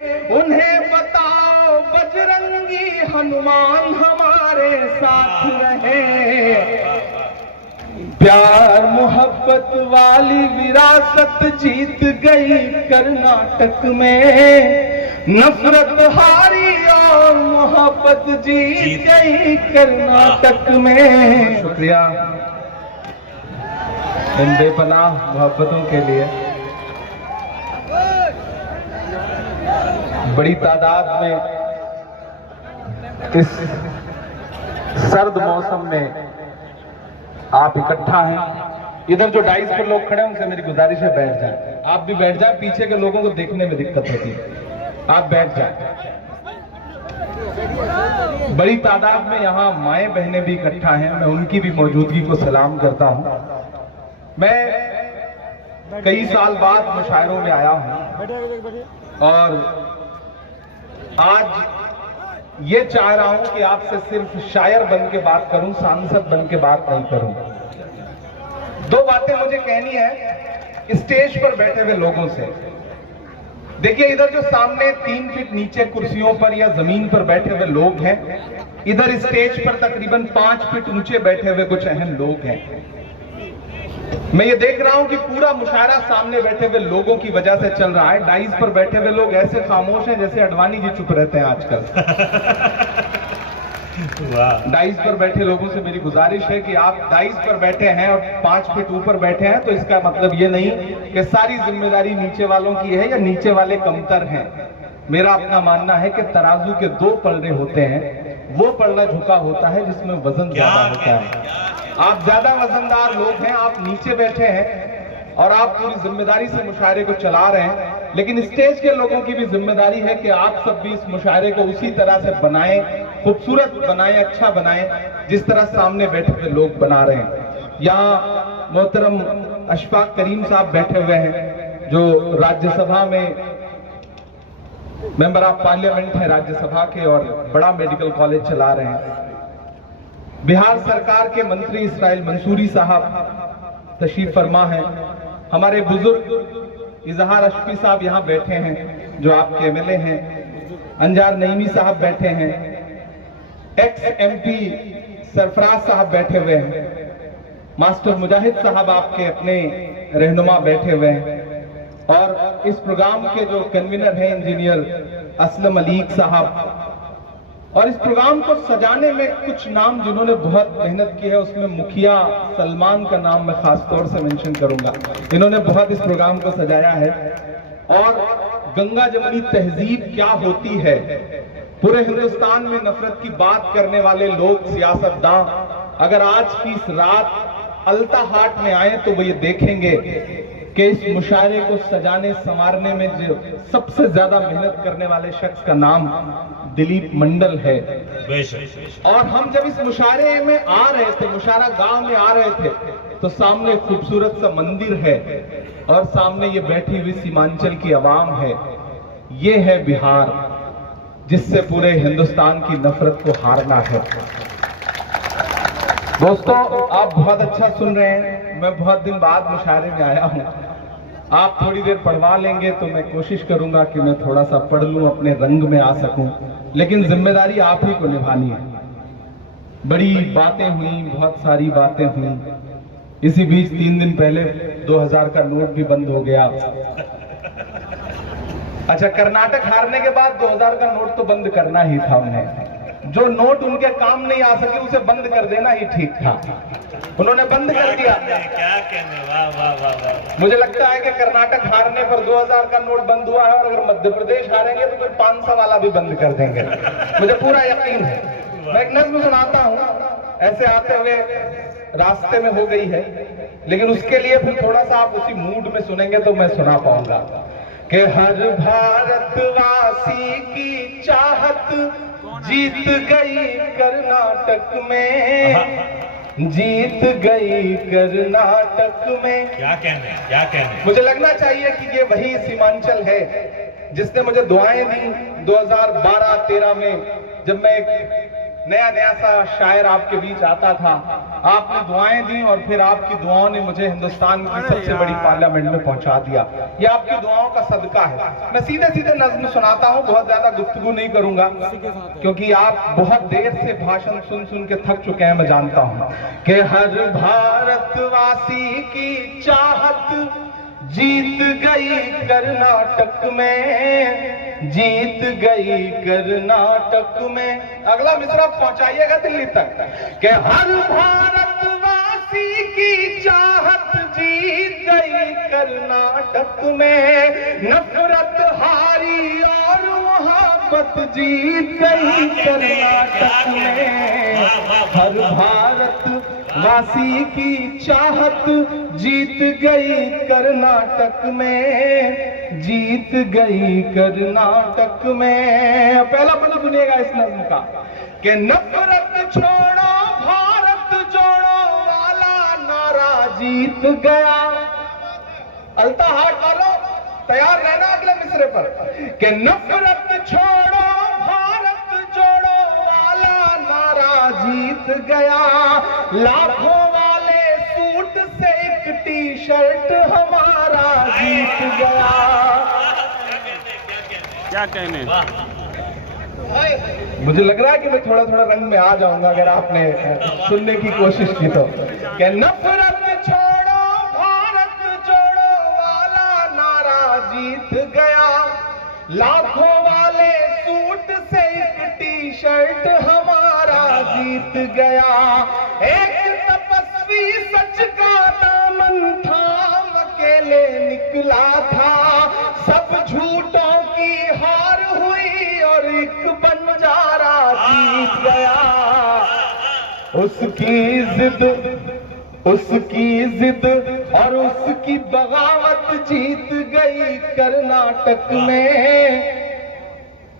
उन्हें बताओ बजरंगी हनुमान हमारे साथ रहे। प्यार मोहब्बत वाली विरासत जीत गई कर्नाटक में, नफरत हारी और मोहब्बत जीत गई कर्नाटक में। शुक्रिया इन बेपनाह मोहब्बतों के लिए। बड़ी तादाद में इस सर्द मौसम में आप इकट्ठा हैं। इधर जो डाइस पर लोग खड़े हैं उनसे मेरी गुजारिश है बैठ जाएं। आप भी बैठ जाएं, पीछे के लोगों को देखने में दिक्कत होती है, आप बैठ जाएं। बड़ी तादाद में यहाँ माएं बहनें भी इकट्ठा हैं, मैं उनकी भी मौजूदगी को सलाम करता हूँ। मैं कई साल बाद मुशायरों में आया हूँ और आज ये चाह रहा हूं कि आपसे सिर्फ शायर बन के बात करूं, सांसद बन के बात नहीं करूं। दो बातें मुझे कहनी है स्टेज पर बैठे हुए लोगों से। देखिए, इधर जो सामने 3 फीट नीचे कुर्सियों पर या जमीन पर बैठे हुए लोग हैं, इधर स्टेज पर तकरीबन 5 फीट ऊंचे बैठे हुए कुछ अहम लोग हैं। मैं ये देख रहा हूं कि पूरा मुशायरा सामने बैठे हुए लोगों की वजह से चल रहा है। डाइस पर बैठे हुए लोग ऐसे खामोश हैं जैसे अडवाणी जी चुप रहते हैं आजकल। डाइस पर बैठे लोगों से मेरी गुजारिश है कि आप डाइस पर बैठे हैं और 5 फीट ऊपर बैठे हैं तो इसका मतलब ये नहीं कि सारी जिम्मेदारी नीचे वालों की है या नीचे वाले कमतर हैं। मेरा अपना मानना है कि तराजू के 2 पलड़े होते हैं, वो पलड़ा झुका होता है जिसमें वजन ज्यादा होता है। आप ज्यादा वजनदार लोग हैं, आप नीचे बैठे हैं और आप पूरी जिम्मेदारी से मुशायरे को चला रहे हैं, लेकिन स्टेज के लोगों की भी जिम्मेदारी है कि आप सब भी इस मुशायरे को उसी तरह से बनाएं, खूबसूरत बनाएं, अच्छा बनाएं जिस तरह सामने बैठे हुए लोग बना रहे हैं। यहाँ मोहतरम अशफाक करीम साहब बैठे हुए हैं जो राज्यसभा में मेंबर ऑफ पार्लियामेंट है राज्यसभा के और बड़ा मेडिकल कॉलेज चला रहे हैं। बिहार सरकार के मंत्री इसराइल मंसूरी साहब तशरीफ फरमा हैं। हमारे बुजुर्ग इजहार अशफी साहब यहाँ बैठे हैं जो आपके एमएलए हैं। अंजार नईमी साहब बैठे हैं। एक्स एमपी सरफराज साहब बैठे हुए हैं। मास्टर मुजाहिद साहब आपके अपने रहनुमा बैठे हुए हैं और इस प्रोग्राम के जो कन्वीनर हैं इंजीनियर असलम अलीक साहब। और इस प्रोग्राम को सजाने में कुछ नाम जिन्होंने बहुत मेहनत की है, उसमें मुखिया सलमान का नाम मैं खास तौर से मेंशन करूंगा। इन्होंने बहुत इस प्रोग्राम को सजाया है। और गंगा जमुनी तहजीब क्या होती है, पूरे हिंदुस्तान में नफरत की बात करने वाले लोग, सियासतदां अगर आज की इस रात अलता हाट में आए तो वो ये देखेंगे कि इस मुशायरे को सजाने संवारने में जो सबसे ज्यादा मेहनत करने वाले शख्स का नाम दिलीप मंडल है। और हम जब इस मुशायरे में आ रहे थे, मुशायरा गांव में आ रहे थे, तो सामने खूबसूरत सा मंदिर है और सामने ये बैठी हुई सीमांचल की आवाम है। ये है बिहार जिससे पूरे हिंदुस्तान की नफरत को हारना है। दोस्तों, आप बहुत अच्छा सुन रहे हैं। मैं बहुत दिन बाद मुशायरे में आया हूं। आप थोड़ी देर पढ़वा लेंगे तो मैं कोशिश करूंगा कि मैं थोड़ा सा पढ़ लूं, अपने रंग में आ सकूं, लेकिन जिम्मेदारी आप ही को निभानी है। बड़ी बातें हुई, बहुत सारी बातें हुई। इसी बीच 3 दिन पहले 2000 का नोट भी बंद हो गया। अच्छा, कर्नाटक हारने के बाद 2000 का नोट तो बंद करना ही था उन्हें। जो नोट उनके काम नहीं आ सके उसे बंद कर देना ही ठीक था। उन्होंने बंद कर दिया। क्या कहने, वाह वाह वाह वाह। मुझे लगता है कि कर्नाटक हारने पर 2000 का नोट बंद हुआ है और अगर मध्य प्रदेश हारेंगे तो फिर 500 वाला भी बंद कर देंगे। मुझे पूरा यकीन है। मैं एक नज़्म सुनाता हूँ, ऐसे आते हुए रास्ते में हो गई है, लेकिन उसके लिए फिर थोड़ा सा आप उसी मूड में सुनेंगे तो मैं सुना पाऊंगा कि हर भारतवासी की चाहत जीत गई कर्नाटक में, जीत गई कर्नाटक में। क्या कहने, क्या कहने। मुझे लगना चाहिए कि ये वही सीमांचल है जिसने मुझे दुआएं दी 2012-13 में, जब मैं एक नया नया सा शायर आपके बीच आता था, आपने दुआएं दी और फिर आपकी दुआओं ने मुझे हिंदुस्तान की सबसे बड़ी पार्लियामेंट में पहुंचा दिया। ये आपकी दुआओं का सदका है। मैं सीधे सीधे नज्म सुनाता हूं, बहुत ज्यादा गुफ्तगू नहीं करूंगा क्योंकि आप बहुत देर से भाषण सुन सुन के थक चुके हैं, मैं जानता हूं कि हर भारतवासी की चाहत जीत गई कर्नाटक में, जीत गई कर्नाटक में। अगला मिसरा पहुंचाइएगा दिल्ली तक कि हर भारतवासी की चाहत जीत गई कर्नाटक में, नफरत हारी और मोहब्बत जीत गई कर्नाटक में। हर भारतवासी की चाहत जीत गई कर्नाटक में, जीत गई कर्नाटक में। पहला पद सुनिएगा इस नज्म का कि नफरत छोड़ो भारत जोड़ो वाला नारा जीत गया। अलता हाथ डालो, तैयार रहना अगले मिसरे पर कि नफरत छोड़ो भारत जोड़ो वाला नारा जीत गया। लाखों वाले सूट से एक टी शर्ट हमारा जीत गया। क्या कहने? मुझे लग रहा है कि मैं थोड़ा थोड़ा रंग में आ जाऊंगा अगर आपने सुनने की कोशिश की तो। कि नफरत छोड़ो भारत जोड़ो वाला नारा जीत गया। लाखों वाले सूट से एक टी शर्ट हमारा जीत गया। एक तपस्वी सच का दामन थाम अकेले निकला था, सब झूठों की हार हुई और एक बंजारा जीत गया। उसकी जिद और उसकी बगावत जीत गई कर्नाटक में।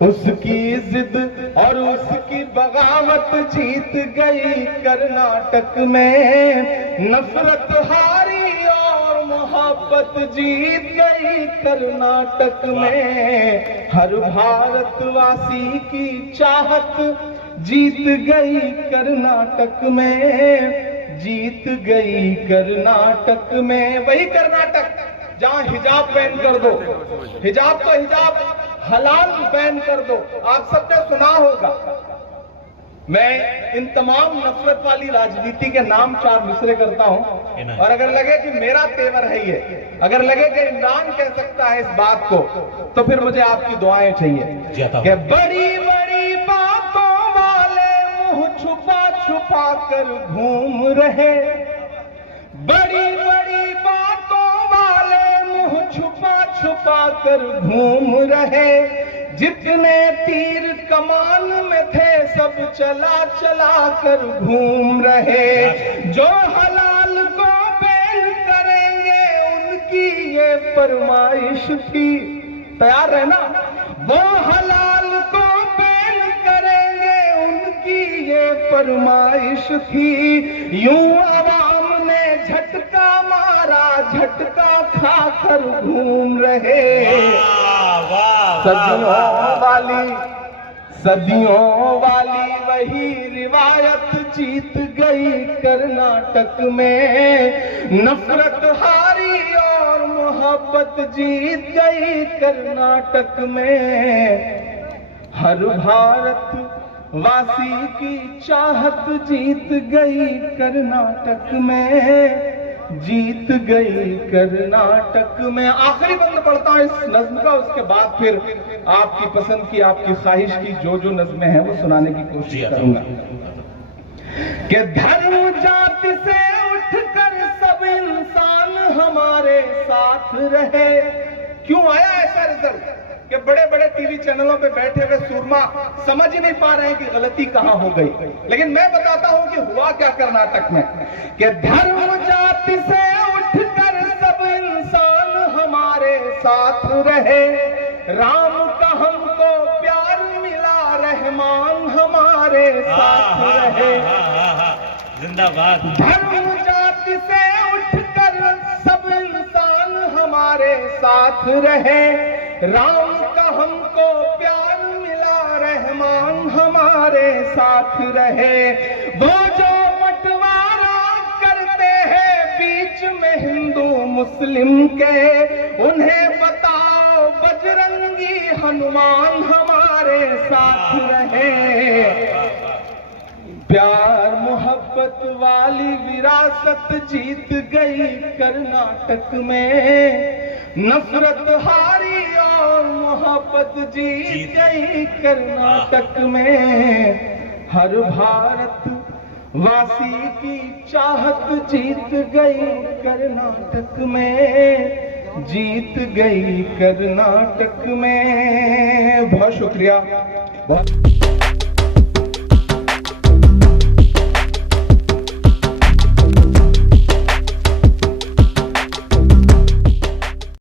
उसकी जिद और उसकी बगावत जीत गई कर्नाटक में। नफरत हारी और मोहब्बत जीत गई कर्नाटक में। हर भारतवासी की चाहत जीत गई कर्नाटक में, जीत गई कर्नाटक में। वही कर्नाटक जहां हिजाब बैन कर दो, हिजाब तो हिजाब हलाल बैन कर दो। आप सबने सुना होगा। मैं इन तमाम नफरत वाली राजनीति के नाम 4 मिसरे करता हूं और अगर लगे कि मेरा तेवर है ये, अगर लगे कि इमरान कह सकता है इस बात को, तो फिर मुझे आपकी दुआएं चाहिए कि बड़ी बड़ी बातों वाले मुंह छुपा छुपा कर घूम रहे। बड़ी बड़ी बातों वाले मुंह छुपा छुपा कर घूम रहे। जितने तीर कमान में थे सब चला चला कर घूम रहे। जो हलाल को बैन करेंगे उनकी ये फरमाइश थी। तैयार रहना। वो हलाल को बैन करेंगे उनकी ये फरमाइश थी। यूं आवाम ने झटका मारा, झटका खाकर घूम रहे। सदियों वाली वही रिवायत जीत गई कर्नाटक में। नफरत हारी और मोहब्बत जीत गई कर्नाटक में। हर भारतवासी की चाहत जीत गई कर्नाटक में, जीत गई कर्नाटक में। आखिरी बंद पढ़ता हूं इस नज्म का, उसके बाद फिर आपकी पसंद की, आपकी ख्वाहिश की जो जो नज्में हैं वो सुनाने की कोशिश करूंगा। कि धर्म जाति से उठकर सब इंसान हमारे साथ रहे। क्यों आया ऐसा रिजल्ट कि बड़े बड़े टीवी चैनलों पे बैठे हुए सूरमा समझ ही नहीं पा रहे हैं कि गलती कहां हो गई। लेकिन मैं बताता हूं कि हुआ क्या कर्नाटक में। कि धर्म जाति से उठकर सब इंसान हमारे साथ रहे। राम का हमको प्यार मिला, रहमान हमारे साथ रहे। जिंदाबाद। धर्म जाति से उठकर सब इंसान हमारे साथ रहे। राम का हमको प्यार मिला, रहमान हमारे हमारे साथ रहे। वो जो बंटवारा करते हैं बीच में हिंदू मुस्लिम के, उन्हें बताओ बजरंगी हनुमान हमारे साथ रहे। प्यार मोहब्बत वाली विरासत जीत गई कर्नाटक में, नफरत हारी और मोहब्बत जीत गई कर्नाटक में। हर भारत वासी की चाहत जीत गई कर्नाटक में, जीत गई कर्नाटक में। बहुत शुक्रिया। बहुत